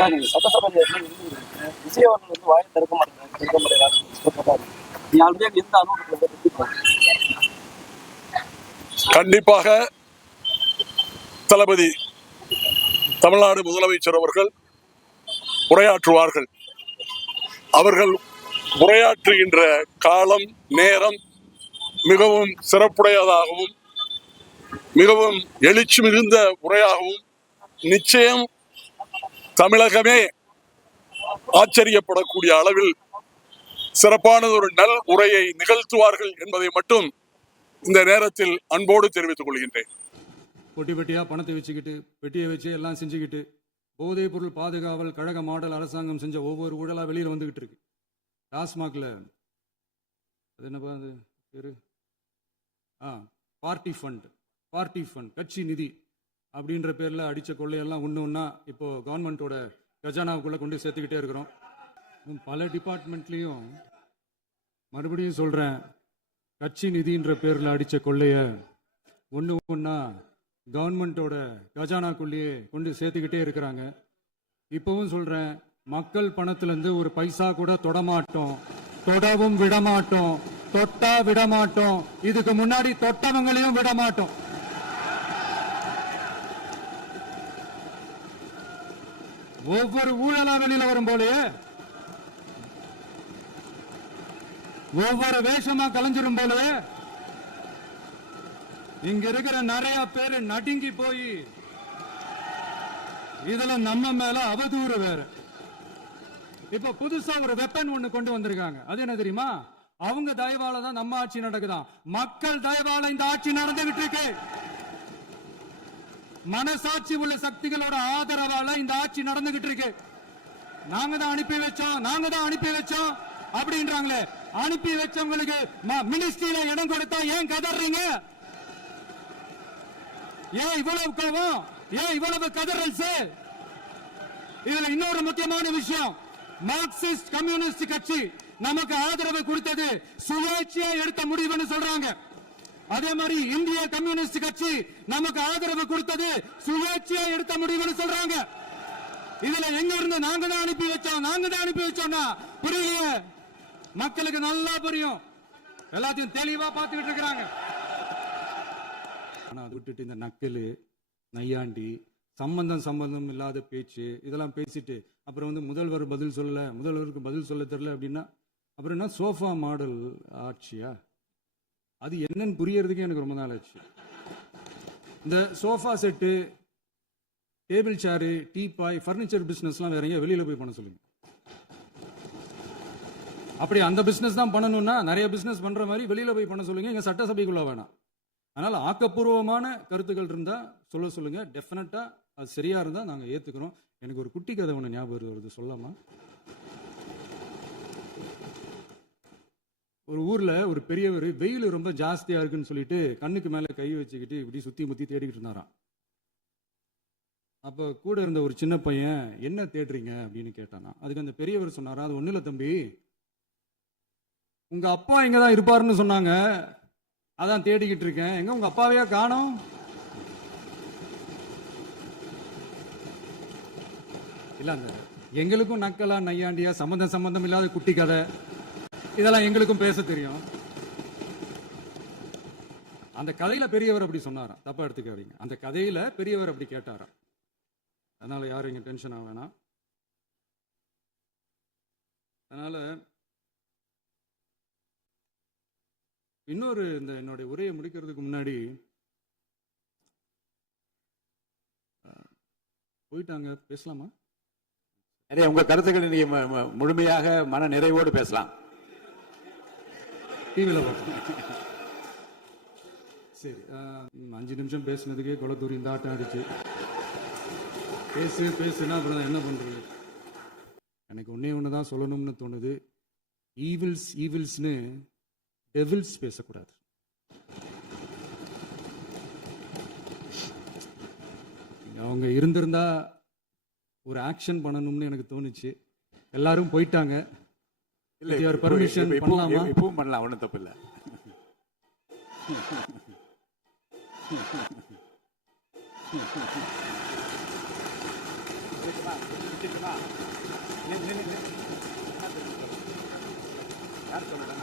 Sir சட்டசபை விஜய் அவர்கள் வந்து வாயை திறக்க மாட்டேங்கிறாரு. நீ ஆல்ரெடி எந்த அனுபவத்தில் கண்டிப்பாக தளபதி தமிழ்நாடு முதலமைச்சர் அவர்கள் உரையாற்றுவார்கள். அவர்கள் உரையாற்றுகின்ற காலம் நேரம் மிகவும் சிறப்புடையதாகவும் மிகவும் எழுச்சி மிகுந்த உரையாகவும் நிச்சயம் தமிழகமே ஆச்சரியப்படக்கூடிய அளவில் சிறப்பானது ஒரு நல் உரையை நிகழ்த்துவார்கள் என்பதை மட்டும் இந்த நேரத்தில் அன்போடு தெரிவித்துக் கொள்கின்றேன். பொட்டி பெட்டியா பணத்தை வச்சுக்கிட்டு பெட்டியை வச்சு எல்லாம் செஞ்சுக்கிட்டு போதைப் பொருள் பாதுகாவல் கழக மாடல் அரசாங்கம் செஞ்ச ஒவ்வொரு ஊழலா வெளியில் வந்துகிட்டு இருக்கு. டாஸ்மாக்ல அது என்னப்பா அது பேரு பார்ட்டி ஃபண்ட் கட்சி நிதி அப்படின்ற பேர்ல அடிச்ச கொள்ளையெல்லாம் ஒண்ணா இப்போ கவர்மெண்டோட கஜானாவுக்குள்ள கொண்டு சேர்த்துக்கிட்டே இருக்கிறோம். பல டிபார்ட்மெண்ட்லயும் மறுபடியும் சொல்றேன், கட்சி நிதின்ற பேர்ல அடிச்ச கொள்ளைய ஒண்ணா கவர்மெண்டோட கஜானாக்குள்ளேயே கொண்டு சேர்த்துக்கிட்டே இருக்கிறாங்க. இப்பவும் சொல்றேன், மக்கள் பணத்திலிருந்து ஒரு பைசா கூட தொடமாட்டோம், தொடவும் விடமாட்டோம், தொட்டா விடமாட்டோம், இதுக்கு முன்னாடி தொட்டவங்களையும் விடமாட்டோம். ஒவ்வொரு ஊழலா வெளியில வரும் போலயே, ஒவ்வொரு வேஷமா கலைஞ்சிரும் போலயே இங்க இருக்கிற நிறைய பேரு நடுங்கி போய் இதுல நம்ம மேல அவதூறு வேற. இப்ப புதுசா ஒரு வெப்பன் ஒண்ணு கொண்டு வந்திருக்காங்க. அது என்ன தெரியுமா? அவங்க தயவால தான் நம்ம ஆட்சி நடக்குதான். மக்கள் தயவால இந்த ஆட்சி நடந்துகிட்டு இருக்கு. மனசாட்சி உள்ள சக்திகளோட ஆதரவால இந்த ஆட்சி நடந்துகிட்டு இருக்கு. நாங்க தான் அனுப்பி வச்சோம் அப்படின்றாங்களே. அனுப்பி வச்சவங்களுக்கு மினிஸ்ட்ரியில இடம் கொடுத்தா ஏன் கதறீங்க? ஏன் இவ்வளவு கோபம்? ஏன் இவ்வளவு கதறல்ஸ்? இதுல இன்னொரு முக்கியமான விஷயம், மார்க்சிஸ்ட் கம்யூனிஸ்ட் கட்சி நமக்கு ஆதரவு கொடுத்தது சுயேட்சையா எடுத்த முடிவுன்னு சொல்றாங்க. அதே மாதிரி இந்திய கம்யூனிஸ்ட் கட்சி நமக்கு ஆதரவு கொடுத்தது சுயேட்சையா எடுத்த முடிவுன்னு சொல்றாங்க. இதுல எங்க இருந்து நாங்க தான் அனுப்பி வச்சோம்னா புரியலையே. மக்களுக்கு நல்லா புரியும், எல்லாத்தையும் தெளிவா பார்த்துக்கிட்டு இருக்கிறாங்க. ஆனா அது விட்டுட்டு இந்த நக்கலு நையாண்டி சம்பந்தம் இல்லாத பேச்சு இதெல்லாம் பேசிட்டு அப்புறம் வந்து முதல்வருக்கு பதில் சொல்ல தெரியல அப்படின்னா அப்புறம் என்ன சோஃபா மாடல் ஆட்சியா? அது என்னன்னு புரியறதுக்கே எனக்கு ரொம்ப நாள் ஆச்சு. இந்த sofa set, table chair, teapoy, furniture பிசினஸ்லாம் வேற எங்க வெளியில போய் பண்ண சொல்லுங்க. அப்படி அந்த பிசினஸ் தான் பண்ணணும்னா நிறைய பிசினஸ் பண்ற மாதிரி வெளியில போய் பண்ண சொல்லுங்க. எங்க சட்டசபைக்குள்ள வேணாம். அதனால ஆக்கப்பூர்வமான கருத்துக்கள் இருந்தா சொல்லுங்க. டெஃபினட்டா அது சரியா இருந்தா நாங்க ஏத்துக்கிறோம். எனக்கு ஒரு குட்டி கதை ஒண்ணு ஞாபகம் வருது, சொல்லாமா? ஒரு ஊர்ல ஒரு பெரியவர் வெயில் ரொம்ப ஜாஸ்தியா இருக்குன்னு சொல்லிட்டு கண்ணுக்கு மேல கை வச்சுக்கிட்டு இப்படி சுத்தி முத்தி தேடிக்கிட்டு இருந்தாராம். அப்ப கூட இருந்த ஒரு சின்ன பையன், என்ன தேடுறீங்க அப்படின்னு கேட்டானா. அதுக்கு அந்த பெரியவர் சொன்னாரா, அது ஒண்ணு இல்ல தம்பி, உங்க அப்பா இங்கதான் இருப்பாருன்னு சொன்னாங்க, அதான் தேடிக்கிட்டு இருக்கேன். எங்க உங்க அப்பாவையா காணோம்? இல்ல அந்த எங்களுக்கும் நக்கலா நையாண்டியா சம்பந்தம் இல்லாத குட்டி கதை இதெல்லாம் எங்களுக்கும் பேச தெரியும். அந்த கதையில பெரியவர் அப்படி சொன்னாராம், தப்பா எடுத்துக்காதீங்க. அந்த கதையில பெரியவர் அப்படி கேட்டாராம். அதனால யாரும் இங்க டென்ஷன் ஆக வேணாம். அதனால இன்னொரு இந்த என்னுடைய உரையை முடிக்கிறதுக்கு முன்னாடி போயிட்டாங்க, பேசலாமா? உங்க கருத்துக்களை நீங்க முழுமையாக மன நிறைவோடு பேசலாம். டிவியில் சரி, 5 நிமிஷம் பேசுனதுக்கே குளத்தூரி இந்த ஆட்டம் அடிச்சு பேசுனா அப்புறம் என்ன பண்றது? எனக்கு ஒண்ணு தான் சொல்லணும்னு தோணுது. ஈவில்ஸ்னு டெவில்ஸ் பேசக்கூடாது. அவங்க இருந்திருந்தா ஒரு ஆக்ஷன் பண்ணணும்னு எனக்கு தோணுச்சு. எல்லாரும் போயிட்டாங்க. இல்ல பர்மிஷன் பண்ணலாமா? இப்பவும் பண்ணலாம், ஒன்றும் தப்பு இல்லை. யார் சொன்ன